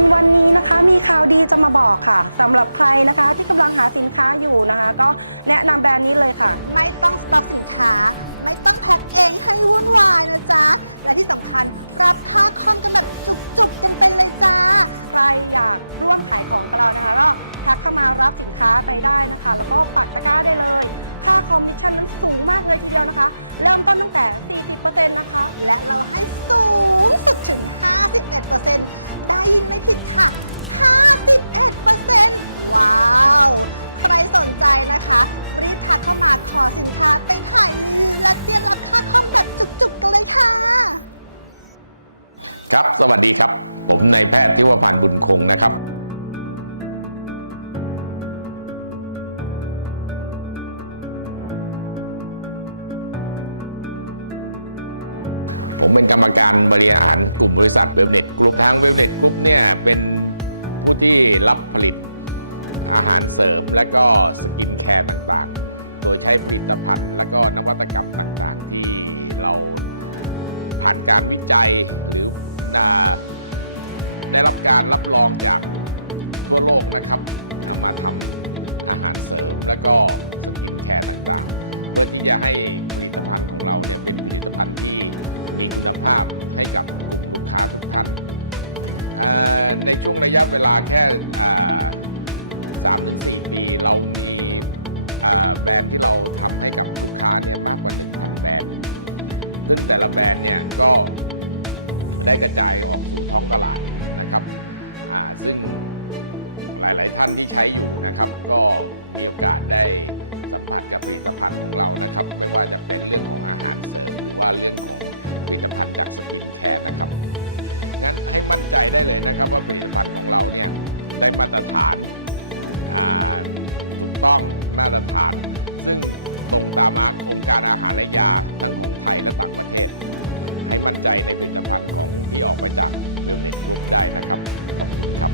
นวันนี้นะคะมีข่าวดีจะมาบอกค่ะสำหรับใครนะคะที่กำลังหาสินค้าอยู่นะคะ ก็แนะนำแบรนด์นี้เลยค่ะ ไม่ต้องสต็อกสินค้า ไม่ต้องแพ็คเองให้วุ่นวายนะจ๊ะ และที่สำคัญรับค่าคอมกันแบบจุกๆกันไปเลยจ้า ใครอยากร่วมขายของกับเรานะคะ ก็ทักเข้ามารับสินค้าไปได้นะคะ แล้วก็ปักตะกร้าได้เลย ค่าคอมมิชชั่นนั้นสูงมากเลยทีเดียวนะคะ เริ่มต้นตั้งแต่ 40%นะคะ และเราให้สูงสุดถึง 51% ได้ยินไม่ผิดค่ะ 51%ว้าว ใครสนใจนะคะ รีบทักเข้ามาขอสินค้าไปถ่ายรีวิวและเตรียมรับค่าคอมแบบจุกๆกันเลยค่ะ ครับ สวัสดีครับ ผมนายแพทย์ทิวพันธ์บุญคงนะครับ ผมเป็นกรรมการบริหารกลุ่มบริษัทเวลเน็ตกรุ๊ปทางเวลเน็ตกรุ๊ปเนี่ยเป็นผู้ที่รับผลิตอาหารเสริมและก็สกินแคร์ต่างๆ โดยใช้ผลิตภัณฑ์และก็นวัตกรรมต่างๆ ที่เราผ่านการวิจัยหรือได้รับการรับรองจากทั่วโลกนะครับเอามาทำอาหารเสริมและก็สกินแคร์ต่างๆ เพื่อที่จะให้ผลิตภัณฑ์ของเราเนี่ยเป็นผลิตภัณฑ์ที่มีคุณภาพให้กับกลุ่มลูกค้าทุกท่าน ในช่วงระยะเวลาแค่สามถึงสี่ปีเรามีแบรนด์ที่เราทำให้กับลูกค้าเนี่ยมากกว่า 1,000 แบรนด์ ซึ่งแต่ละแบรนด์เนี่ยก็ได้กระจายออกสู่ท้องตลาดนะครับ ซึ่งหลาย ๆ ท่านที่ใช้อยู่นะครับ ก็มีโอกาสได้สัมผัสกับผลิตภัณฑ์ของเรานะครับ ไม่ว่าจะเป็นเรื่องของอาหารเสริมหรือว่าเรื่องของ ผลิตภัณฑ์จากสกินแคร์นะครับ งั้นให้มั่นใจได้เลยนะครับว่าผลิตภัณฑ์ของเราเนี่ยได้มาตรฐานาถูกต้องมาตรฐาน ซึ่งตรงตามองค์การอาหารและยาทั้งของไทยและต่างประเทศ ให้มั่นใจในผลิตภัณฑ์ของที่ออกมาจากเบลเน็ตกรุ๊ปได้นะครับ ขอบคุณครับ